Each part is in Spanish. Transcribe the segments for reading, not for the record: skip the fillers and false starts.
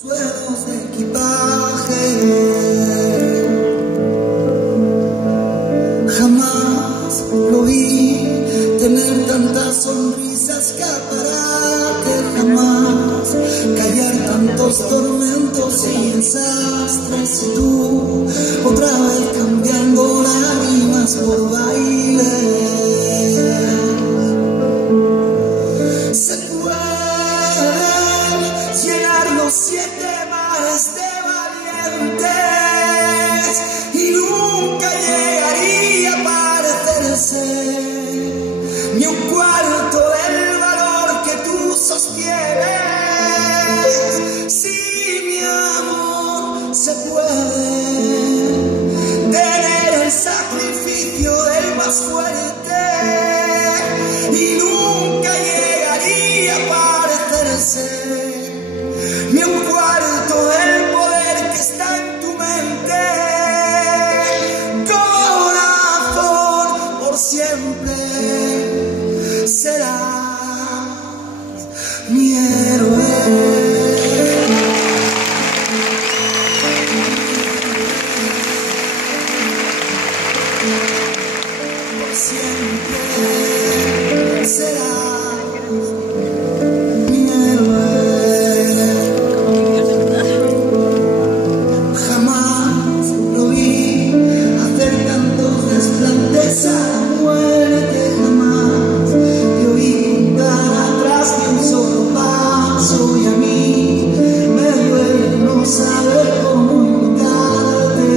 Suelos de equipaje, jamás lo vi tener tantas sonrisas que aparate, jamás callar tantos tormentos y desastres, y tú otra vez cambiando lágrimas por baile. Se pueden llenar los 7 mares de valientes y nunca llegaría a parecerse ni un cuarto del valor que tú sostienes. Si mi amor se puede tener el sacrificio del más fuerte y nunca llegaría a parecerse ni un cuarto del poder que está en tu mente. Corazón, por siempre serás mi héroe. Por siempre serás mi héroe. Jamás lo vi hacer tantos desplantes a la muerte, jamás yo vi dar atrás ni un solo paso, y a mí me duele no saber cómo invitarte.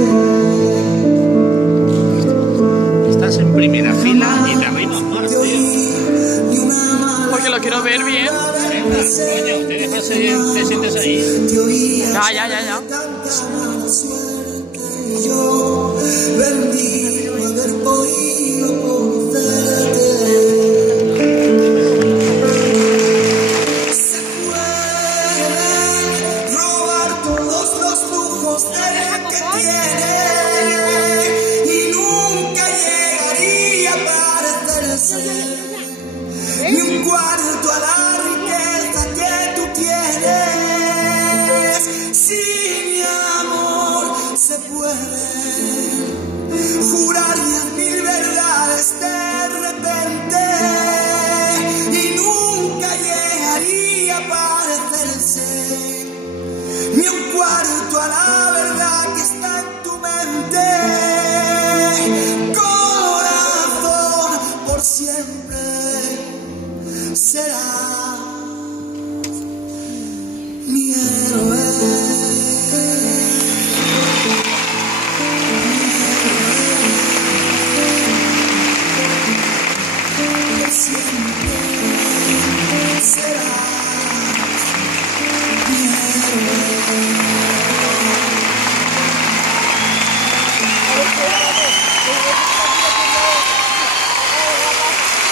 Estás en primera fila y te abrimos más, tío. Porque lo quiero ver bien. Venga, coño, te dejas te sientes ahí. Ya. Yo bendigo haber podido conocerte. Se pueden robar todos los lujos del que tiene y nunca llegaría a parecerse ni un cuarto a la riqueza que tú tienes. Si mi amor se puede jurar 10.000 verdades de repente y nunca llegaría a parecerse ni un cuarto a la verdad